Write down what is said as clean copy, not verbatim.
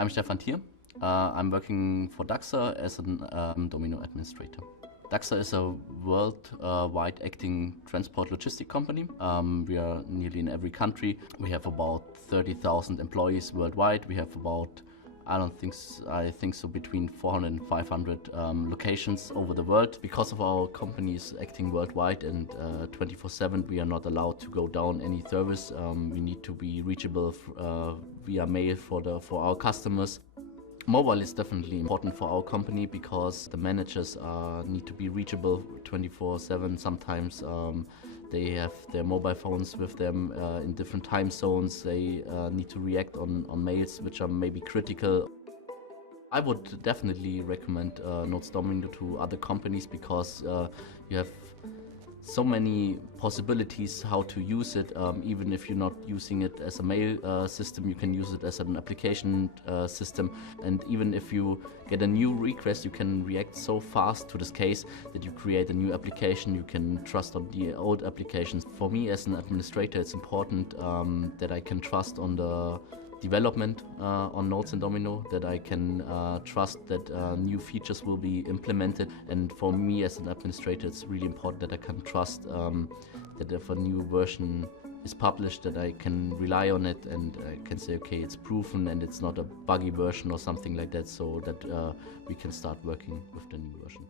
I'm Stefan Thier. I'm working for DAXA as a Domino administrator. DAXA is a worldwide acting transport logistic company. We are nearly in every country. We have about 30,000 employees worldwide. We have about, I think so, between 400 and 500 locations over the world. Because of our company is acting worldwide and 24/7, we are not allowed to go down any service. We need to be reachable via mail for our customers. Mobile is definitely important for our company because the managers need to be reachable 24/7. Sometimes they have their mobile phones with them in different time zones. They need to react on mails which are maybe critical. I would definitely recommend Notes Domino to other companies because you have so many possibilities how to use it. Even if you're not using it as a mail system, you can use it as an application system. And even if you get a new request, you can react so fast to this case that you create a new application. You can trust on the old applications. For me as an administrator, it's important that I can trust on the development on Notes and Domino, that I can trust that new features will be implemented. And for me as an administrator, it's really important that I can trust that if a new version is published, that I can rely on it and I can say, okay, it's proven and it's not a buggy version or something like that, so that we can start working with the new version.